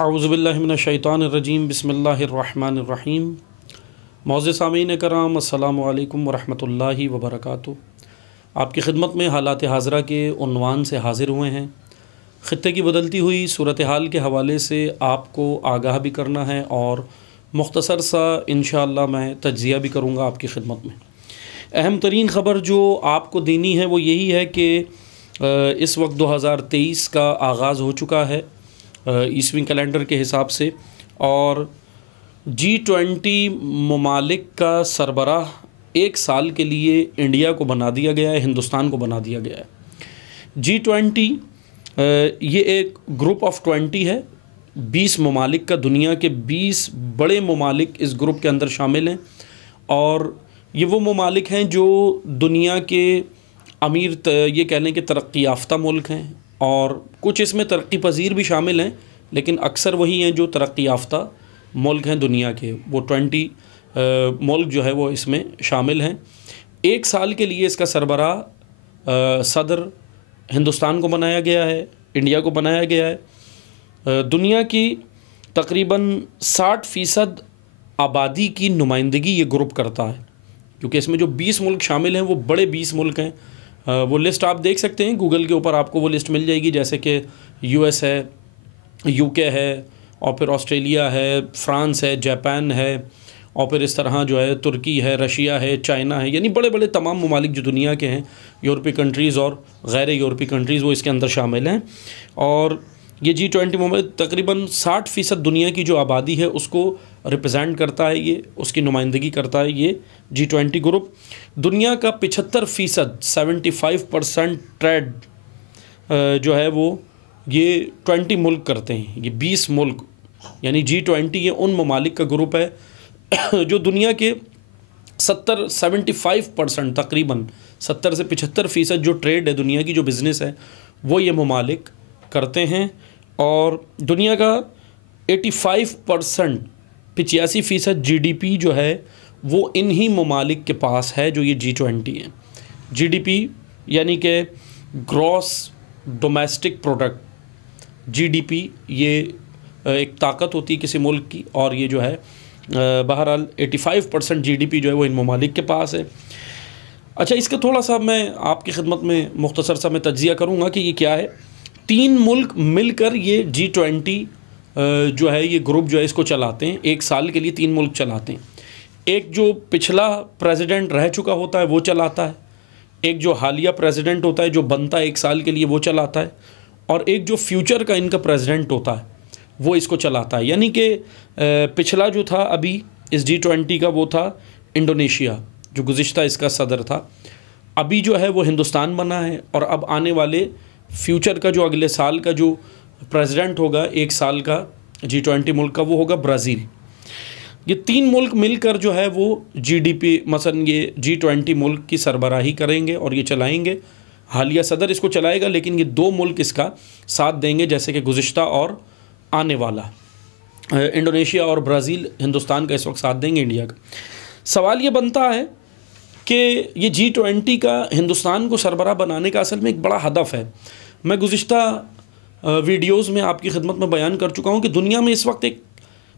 औज़ुबिल्लाहिमिनश्शैतानिर्रजीम बिस्मिल्लाहिर्रहमानिर्रहीम। मौज़े सामीन कराम अस्सलामु अलैकुम वरहमतुल्लाहि वबरकातुहू। आपकी खिदमत में हालात हाज़रा के उन्वान से हाज़िर हुए हैं। ख़ित्ते की बदलती हुई सूरत हाल के हवाले से आपको आगाह भी करना है और मुख्तसर सा इंशाअल्लाह मैं तज्ज़िया भी करूँगा आपकी खिदमत में। अहम तरीन ख़बर जो आपको देनी है वो यही है कि इस वक्त 2023 का आगाज़ हो चुका है ईस्वी कैलेंडर के हिसाब से, और G20 ममालिक का सरबराह एक साल के लिए इंडिया को बना दिया गया है, हिंदुस्तान को बना दिया गया है। G20 ये एक ग्रुप ऑफ 20 है। 20 ममालिक का, दुनिया के 20 बड़े ममालिक इस ग्रुप के अंदर शामिल हैं, और ये वो ममालिक हैं जो दुनिया के अमीर ये कह लें कि तरक्की याफ्ता मुल्क हैं, और कुछ इसमें तरक्की पजीर भी शामिल हैं, लेकिन अक्सर वही हैं जो तरक्की याफ्ता मुल्क हैं दुनिया के। वो 20 मुल्क जो है वो इसमें शामिल हैं। एक साल के लिए इसका सरबराह सदर हिंदुस्तान को बनाया गया है, इंडिया को बनाया गया है। दुनिया की तकरीबन 60% आबादी की नुमाइंदगी ये ग्रुप करता है, क्योंकि इसमें जो 20 मुल्क शामिल हैं वो बड़े 20 मुल्क हैं। वो लिस्ट आप देख सकते हैं गूगल के ऊपर, आपको वो लिस्ट मिल जाएगी, जैसे कि US है, UK है, और फिर ऑस्ट्रेलिया है, फ्रांस है, जापान है, और फिर इस तरह जो है तुर्की है, रशिया है, चाइना है, यानी बड़े बड़े तमाम ममालिक जो दुनिया के हैं, यूरोपीय कंट्रीज़ और गैर यूरोपीय कंट्रीज़, वो इसके अंदर शामिल हैं। और ये G20 ममालिक तकरीबन 60% दुनिया की जो आबादी है उसको रिप्रेजेंट करता है, ये उसकी नुमाइंदगी करता है ये G20 ग्रुप। दुनिया का 75% 75% ट्रेड जो है वो ये 20 मुल्क करते हैं। ये 20 मुल्क यानी G20 ये उन ममालिक का ग्रुप है जो दुनिया के 75% तकरीबन 70 से 75% जो ट्रेड है, दुनिया की जो बिज़नेस है, वो ये ममालिक करते हैं। और दुनिया का 85% 85% GDP जो है वो इन्हीं ममालिक के पास है जो ये G20 है। GDP यानी कि ग्रॉस डोमेस्टिक प्रोडक्ट, GDP ये एक ताकत होती है किसी मुल्क की, और ये जो है बहरहाल 85% GDP जो है वो इन ममालिक के पास है। अच्छा, इसका थोड़ा सा मैं आपकी खिदमत में मुख्तसर सा मैं तज्ज़िया करूँगा कि ये क्या है। 3 मुल्क मिलकर ये G20 जो है ये ग्रुप जो है इसको चलाते हैं। एक साल के लिए 3 मुल्क चलाते हैं। एक जो पिछला प्रेसिडेंट रह चुका होता है वो चलाता है, एक जो हालिया प्रेसिडेंट होता है जो बनता है एक साल के लिए वो चलाता है, और एक जो फ्यूचर का इनका प्रेसिडेंट होता है वो इसको चलाता है। यानी कि पिछला जो था अभी इस G20 का वो था इंडोनेशिया, जो गुज़िश्ता इसका सदर था। अभी जो है वो हिंदुस्तान बना है, और अब आने वाले फ्यूचर का जो अगले साल का जो प्रेसिडेंट होगा एक साल का G20 मुल्क का, वो होगा ब्राज़ील। ये 3 मुल्क मिलकर जो है वो GDP मसलन ये G20 मुल्क की सरबराही करेंगे और ये चलाएंगे। हालिया सदर इसको चलाएगा, लेकिन ये 2 मुल्क इसका साथ देंगे, जैसे कि गुज़िश्ता और आने वाला इंडोनेशिया और ब्राज़ील हिंदुस्तान का इस वक्त साथ देंगे, इंडिया का। सवाल ये बनता है कि ये G20 का हिंदुस्तान को सरबराह बनाने का असल में एक बड़ा हदफ है। मैं गुज़िश्ता वीडियोज़ में आपकी खिदमत में बयान कर चुका हूँ कि दुनिया में इस वक्त एक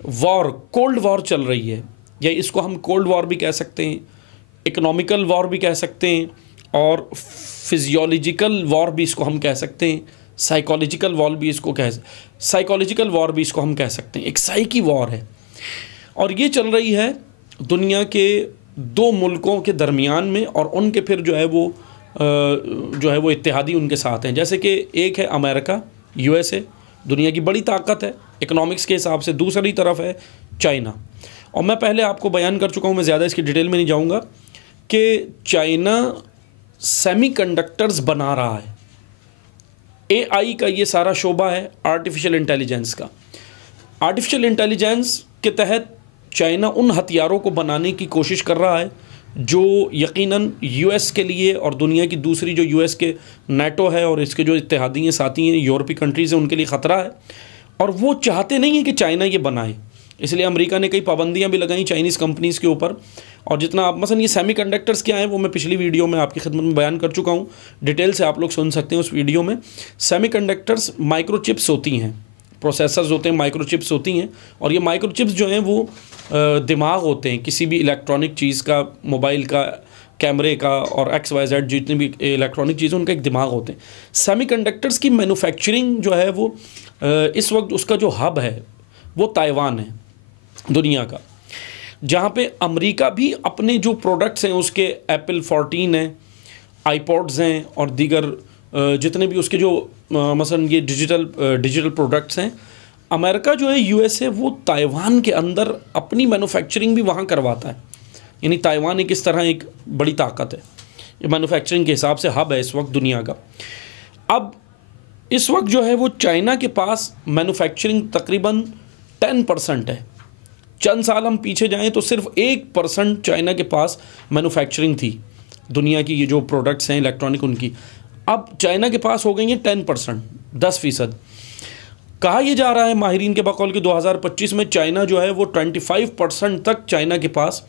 वॉर, कोल्ड वॉर चल रही है, या इसको हम कोल्ड वॉर भी कह सकते हैं, इकोनॉमिकल वॉर भी कह सकते हैं, और फिजियोलॉजिकल वॉर भी इसको हम कह सकते हैं, साइकोलॉजिकल वॉर भी इसको हम कह सकते हैं। एक साइकी वॉर है, और ये चल रही है दुनिया के 2 मुल्कों के दरमियान में, और उनके फिर जो है वो इत्तेहादी उनके साथ हैं। जैसे कि एक है अमेरिका, USA, दुनिया की बड़ी ताकत है इकोनॉमिक्स के हिसाब से। दूसरी तरफ है चाइना, और मैं पहले आपको बयान कर चुका हूँ, मैं ज़्यादा इसकी डिटेल में नहीं जाऊँगा, कि चाइना सेमीकंडक्टर्स बना रहा है। AI का ये सारा शोबा है आर्टिफिशियल इंटेलिजेंस का। आर्टिफिशियल इंटेलिजेंस के तहत चाइना उन हथियारों को बनाने की कोशिश कर रहा है जो यकीनन US के लिए और दुनिया की दूसरी जो US के NATO है और इसके जो इत्तेहादी हैं, साथी हैं, यूरोपीय कंट्रीज़ हैं, उनके लिए ख़तरा है, और वो चाहते नहीं हैं कि चाइना ये बनाए। इसलिए अमेरिका ने कई पाबंदियां भी लगाई चाइनीज़ कंपनीज़ के ऊपर। और जितना आप मसलन ये सेमीकंडक्टर्स क्या हैं वो मैं पिछली वीडियो में आपकी खिदमत में बयान कर चुका हूँ, डिटेल से आप लोग सुन सकते हैं उस वीडियो में। सेमीकंडक्टर्स माइक्रोचिप्स होती हैं, प्रोसेसर्स होते हैं, माइक्रोचिप्स होती हैं, और ये माइक्रोचिप्स जो हैं वो दिमाग होते हैं किसी भी इलेक्ट्रॉनिक चीज़ का, मोबाइल का, कैमरे का और XYZ जितनी भी इलेक्ट्रॉनिक चीज़ें उनका एक दिमाग होते हैं। सेमीकंडक्टर्स की मैन्युफैक्चरिंग जो है वो इस वक्त उसका जो हब है वो ताइवान है दुनिया का, जहाँ पे अमेरिका भी अपने जो प्रोडक्ट्स हैं उसके एप्पल 14 हैं, आईपॉड्स हैं और दीगर जितने भी उसके जो मसलन ये डिजिटल प्रोडक्ट्स हैं, अमेरिका जो है USA वो ताइवान के अंदर अपनी मैन्युफैक्चरिंग भी वहाँ करवाता है। यानी ताइवान एक इस तरह एक बड़ी ताकत है, ये मैन्युफैक्चरिंग के हिसाब से हब है इस वक्त दुनिया का। अब इस वक्त जो है वो चाइना के पास मैन्युफैक्चरिंग तकरीबन 10% है। चंद साल हम पीछे जाएं तो सिर्फ 1% चाइना के पास मैन्युफैक्चरिंग थी दुनिया की, ये जो प्रोडक्ट्स हैं इलेक्ट्रॉनिक उनकी। अब चाइना के पास हो गई हैं 10%, 10%। कहा यह जा रहा है माहिरीन के बकौल कि 2025 में चाइना जो है वो 25% तक चाइना के पास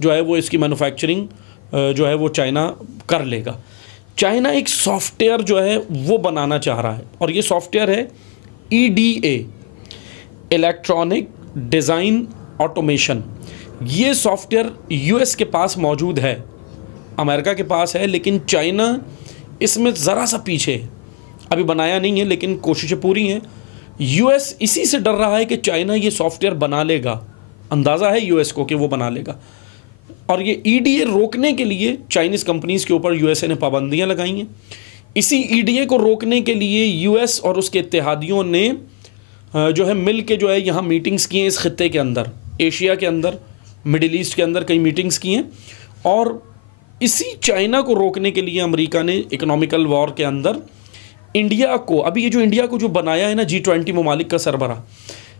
जो है वो इसकी मैन्युफैक्चरिंग जो है वो चाइना कर लेगा। चाइना एक सॉफ्टवेयर जो है वो बनाना चाह रहा है, और ये सॉफ्टवेयर है EDA, इलेक्ट्रॉनिक डिज़ाइन ऑटोमेशन। ये सॉफ्टवेयर US के पास मौजूद है, अमेरिका के पास है, लेकिन चाइना इसमें ज़रा सा पीछे है, अभी बनाया नहीं है लेकिन कोशिशें पूरी हैं। US इसी से डर रहा है कि चाइना ये सॉफ्टवेयर बना लेगा, अंदाज़ा है US को कि वो बना लेगा, और ये EDA रोकने के लिए चाइनीज़ कंपनीज़ के ऊपर USA ने पाबंदियां लगाई हैं। इसी EDA को रोकने के लिए US और उसके इत्तेहादियों ने जो है मिल के जो है यहाँ मीटिंग्स की हैं इस खित्ते के अंदर, एशिया के अंदर, मिडिल ईस्ट के अंदर कई मीटिंग्स की हैं, और इसी चाइना को रोकने के लिए अमेरिका ने इकोनॉमिकल वॉर के अंदर इंडिया को, अभी ये जो इंडिया को जो बनाया है ना G20 ममालिक का सरबरा,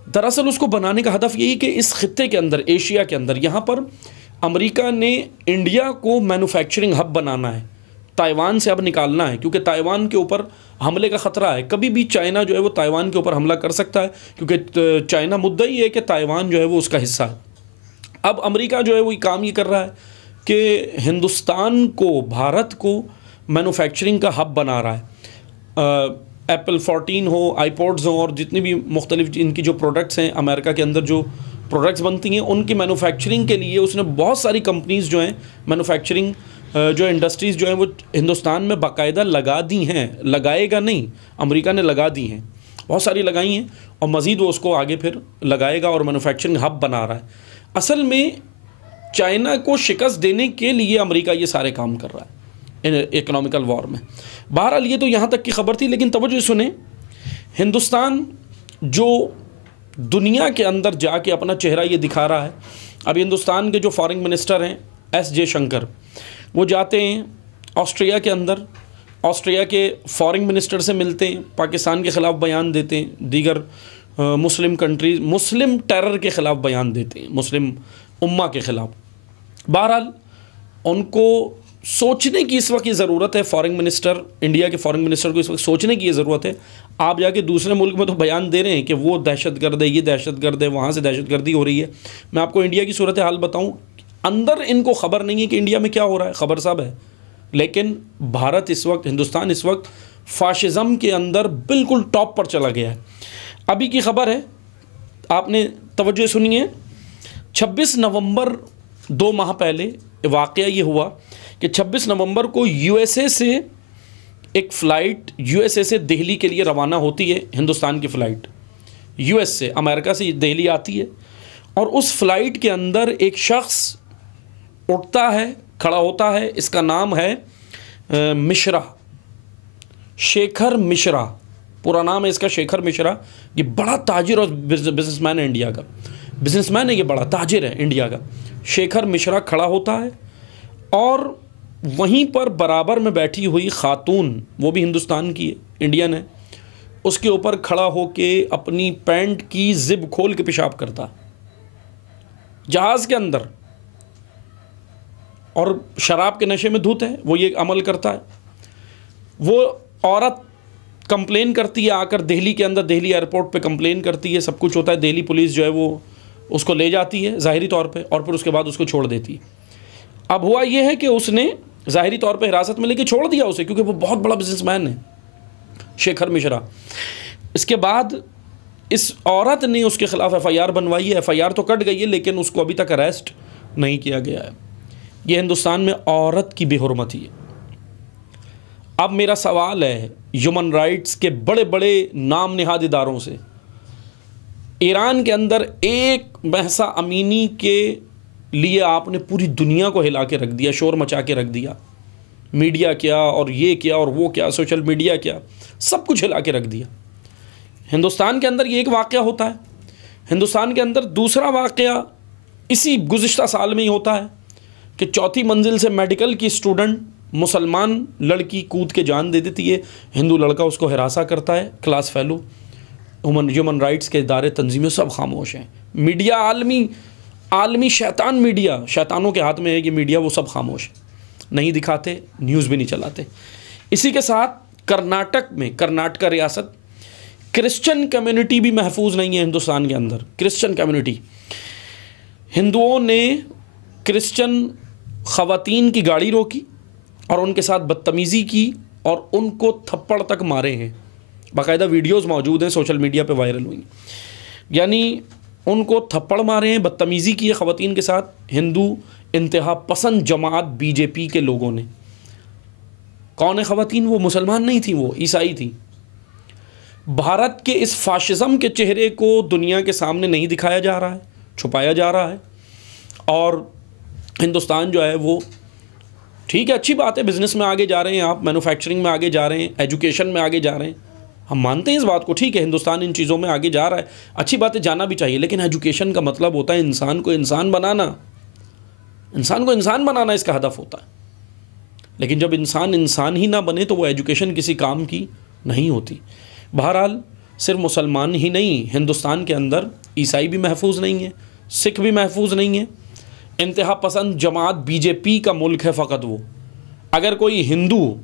दरअसल उसको बनाने का हदफ यही कि इस खित्ते के अंदर, एशिया के अंदर, यहाँ पर अमेरिका ने इंडिया को मैन्युफैक्चरिंग हब बनाना है, ताइवान से अब निकालना है, क्योंकि ताइवान के ऊपर हमले का ख़तरा है। कभी भी चाइना जो है वो ताइवान के ऊपर हमला कर सकता है, क्योंकि चाइना मुद्दा ही है कि ताइवान जो है वो उसका हिस्सा है। अब अमेरिका जो है वो काम ये कर रहा है कि हिंदुस्तान को, भारत को मैन्युफैक्चरिंग का हब बना रहा है। एप्पल 14 हो, आईपॉड्स हो, और जितनी भी मुख्तलिफ इनकी जो प्रोडक्ट्स हैं, अमेरिका के अंदर जो प्रोडक्ट्स बनती हैं उनकी मैन्युफैक्चरिंग के लिए उसने बहुत सारी कंपनीज़ जो हैं, मैन्युफैक्चरिंग जो इंडस्ट्रीज़ जो हैं वो हिंदुस्तान में बाकायदा लगा दी हैं, लगाएगा नहीं, अमेरिका ने लगा दी हैं, बहुत सारी लगाई हैं, और मज़ीद वो उसको आगे फिर लगाएगा और मैन्युफैक्चरिंग हब बना रहा है। असल में चाइना को शिकस्त देने के लिए अमेरिका ये सारे काम कर रहा है इकोनॉमिकल वॉर में। बहरहाल ये तो यहाँ तक की खबर थी, लेकिन तवज्जो सुने, हिंदुस्तान जो दुनिया के अंदर जाके अपना चेहरा ये दिखा रहा है। अभी हिंदुस्तान के जो फॉरेन मिनिस्टर हैं S जयशंकर, वो जाते हैं ऑस्ट्रिया के अंदर, ऑस्ट्रिया के फॉरेन मिनिस्टर से मिलते हैं, पाकिस्तान के ख़िलाफ़ बयान देते हैं, दीगर मुस्लिम कंट्रीज़, मुस्लिम टेरर के ख़िलाफ़ बयान देते हैं, मुस्लिम उम्मा के ख़िलाफ़। बहरहाल उनको सोचने की इस वक्त ये ज़रूरत है, फॉरेन मिनिस्टर, इंडिया के फॉरेन मिनिस्टर को इस वक्त सोचने की ये ज़रूरत है। आप जाके दूसरे मुल्क में तो बयान दे रहे हैं कि वो दहशतगर्द है, ये दहशतगर्द है, वहाँ से दहशतगर्दी हो रही है। मैं आपको इंडिया की सूरत हाल बताऊँ, अंदर इनको ख़बर नहीं है कि इंडिया में क्या हो रहा है, ख़बर सब है, लेकिन भारत इस वक्त, हिंदुस्तान इस वक्त फाशिज़म के अंदर बिल्कुल टॉप पर चला गया है। अभी की ख़बर है, आपने तवज्जो सुनिए, 26 नवंबर 2 माह पहले वाक़या ये हुआ कि 26 नवंबर को USA से एक फ़्लाइट USA से दिल्ली के लिए रवाना होती है। हिंदुस्तान की फ़्लाइट US से, अमेरिका से दिल्ली आती है, और उस फ़्लाइट के अंदर एक शख्स उठता है, खड़ा होता है, इसका नाम है मिश्रा, शेखर मिश्रा, पूरा नाम है इसका शेखर मिश्रा। ये बड़ा ताजिर और बिजनेसमैन है, इंडिया का बिजनेसमैन है, ये बड़ा ताजिर है इंडिया का। शेखर मिश्रा खड़ा होता है, और वहीं पर बराबर में बैठी हुई खातून, वो भी हिंदुस्तान की है, इंडियन है, उसके ऊपर खड़ा होके अपनी पैंट की जिब खोल के पेशाब करता जहाज़ के अंदर, और शराब के नशे में धुत है, वो ये अमल करता है। वो औरत कंप्लेन करती है आकर दिल्ली के अंदर, दिल्ली एयरपोर्ट पे कंप्लेन करती है, सब कुछ होता है, दिल्ली पुलिस जो है वो उसको ले जाती है ज़ाहिरी तौर पे, और फिर उसके बाद उसको छोड़ देती है। अब हुआ ये है कि उसने ज़ाहिरी तौर पे हिरासत में लेके छोड़ दिया उसे, क्योंकि वो बहुत बड़ा बिजनेसमैन है शेखर मिश्रा। इसके बाद इस औरत ने उसके ख़िलाफ़ FIR बनवाई है, FIR तो कट गई है लेकिन उसको अभी तक अरेस्ट नहीं किया गया है। ये हिंदुस्तान में औरत की बेहुरमती है। अब मेरा सवाल है ह्यूमन राइट्स के बड़े बड़े नाम निहाद इदारों से, ईरान के अंदर एक महसा अमीनी के लिए आपने पूरी दुनिया को हिला के रख दिया, शोर मचा के रख दिया, मीडिया क्या और ये क्या और वो क्या, सोशल मीडिया क्या, सब कुछ हिला के रख दिया। हिंदुस्तान के अंदर ये एक वाक़या होता है, हिंदुस्तान के अंदर दूसरा वाक़या इसी गुज़िश्ता साल में ही होता है कि चौथी मंजिल से मेडिकल की स्टूडेंट मुसलमान लड़की कूद के जान दे देती है, हिंदू लड़का उसको हिरासा करता है, क्लास फेलो। ह्यूमन राइट्स के इदारे तंजीमें सब खामोश हैं। मीडिया आलमी शैतान मीडिया, शैतानों के हाथ में है कि मीडिया, वो सब खामोश है, नहीं दिखाते, न्यूज़ भी नहीं चलाते। इसी के साथ कर्नाटक में, कर्नाटक रियासत, क्रिश्चियन कम्युनिटी भी महफूज नहीं है हिंदुस्तान के अंदर। क्रिश्चियन कम्युनिटी, हिंदुओं ने क्रिश्चियन ख़वातीन की गाड़ी रोकी और उनके साथ बदतमीज़ी की और उनको थप्पड़ तक मारे हैं। बाकायदा वीडियोस मौजूद हैं, सोशल मीडिया पे वायरल हुई। यानी उनको थप्पड़ मारे हैं, बदतमीज़ी की है ख़वातीन के साथ हिंदू इंतहा पसंद जमात BJP के लोगों ने। कौन है ख़वातीन? वो मुसलमान नहीं थी, वो ईसाई थी। भारत के इस फाशिज़म के चेहरे को दुनिया के सामने नहीं दिखाया जा रहा है, छुपाया जा रहा है। और हिंदुस्तान जो है वो, ठीक है, अच्छी बात है, बिज़नेस में आगे जा रहे हैं आप, मैन्युफैक्चरिंग में आगे जा रहे हैं, एजुकेशन में आगे जा रहे हैं, हम मानते हैं इस बात को, ठीक है, हिंदुस्तान इन चीज़ों में आगे जा रहा है, अच्छी बात है, जाना भी चाहिए। लेकिन एजुकेशन का मतलब होता है इंसान को इंसान बनाना, इंसान को इंसान बनाना इसका हदफ होता है। लेकिन जब इंसान इंसान ही ना बने तो वो एजुकेशन किसी काम की नहीं होती। बहरहाल सिर्फ मुसलमान ही नहीं, हिंदुस्तान के अंदर ईसाई भी महफूज नहीं है, सिख भी महफूज नहीं है। इंतहा पसंद जमात BJP का मुल्क है फ़कत वो। अगर कोई हिंदू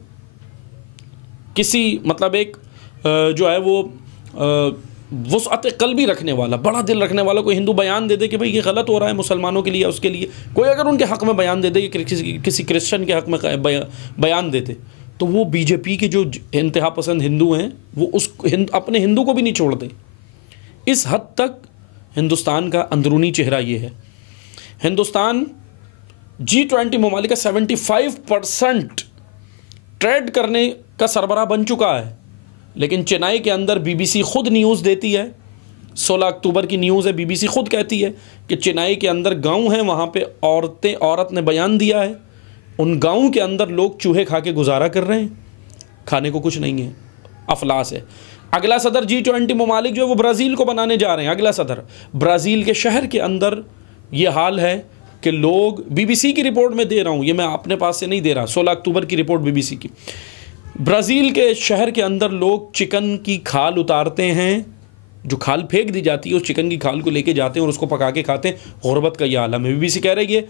किसी मतलब एक जो है वो वुसअत क़ल्बी रखने वाला, बड़ा दिल रखने वाला कोई हिंदू बयान दे दे कि भाई ये गलत हो रहा है मुसलमानों के लिए, उसके लिए कोई अगर उनके हक़ में बयान दे दे कि किसी क्रिश्चियन के हक़ में बयान देते, तो वो BJP के जो इंतहा पसंद हिंदू हैं वो अपने हिंदू को भी नहीं छोड़ते। इस हद तक हिंदुस्तान का अंदरूनी चेहरा ये है। हिंदुस्तान G20 ममालिक का 75% ट्रेड करने का सरबराह बन चुका है। लेकिन चेन्नई के अंदर BBC ख़ुद न्यूज़ देती है, 16 अक्टूबर की न्यूज़ है, BBC ख़ुद कहती है कि चेन्नई के अंदर गांव हैं, वहाँ पे औरत ने बयान दिया है, उन गांव के अंदर लोग चूहे खा के गुजारा कर रहे हैं, खाने को कुछ नहीं है, अफलास है। अगला सदर G20 ममालिक जो है वो ब्राज़ील को बनाने जा रहे हैं। अगला सदर ब्राज़ील के शहर के अंदर ये हाल है कि लोग, BBC की रिपोर्ट में दे रहा हूँ, ये मैं अपने पास से नहीं दे रहा, 16 अक्टूबर की रिपोर्ट BBC की, ब्राज़ील के शहर के अंदर लोग चिकन की खाल उतारते हैं, जो खाल फेंक दी जाती है उस चिकन की खाल को लेके जाते हैं और उसको पका के खाते हैं। गुरबत का ये आलम है। BBC कह रही है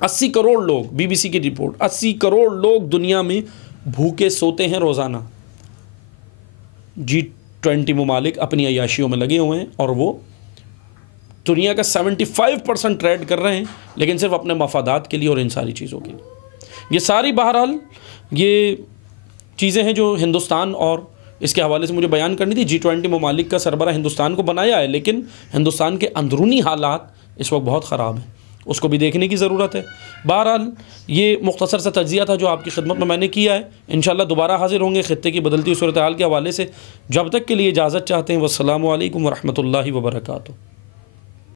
80 करोड़ लोग, BBC की रिपोर्ट, 80 करोड़ लोग दुनिया में भूखे सोते हैं रोज़ाना। G20 ममालिक अपनी अय्याशियों में लगे हुए हैं और वो दुनिया का 75% ट्रेड कर रहे हैं, लेकिन सिर्फ अपने मफादात के लिए और इन सारी चीज़ों के लिए। ये सारी बहरहाल ये चीज़ें हैं जो हिंदुस्तान और इसके हवाले से मुझे बयान करनी थी। G20 ममालिक का सरबराह हिंदुस्तान को बनाया है, लेकिन हिंदुस्तान के अंदरूनी हालात इस वक्त बहुत ख़राब हैं, उसको भी देखने की ज़रूरत है। बहरहाल ये मुख्तसर सा तज्ज़िया था जो आपकी खिदमत में मैंने किया है। इंशाअल्लाह दोबारा हाज़िर होंगे ख़ित्ते की बदलती सूरत हाल के हवाले से। जब तक के लिए इजाज़त चाहते हैं। वस्सलामु अलैकुम वरहमतुल्लाहि वबरकातुहू।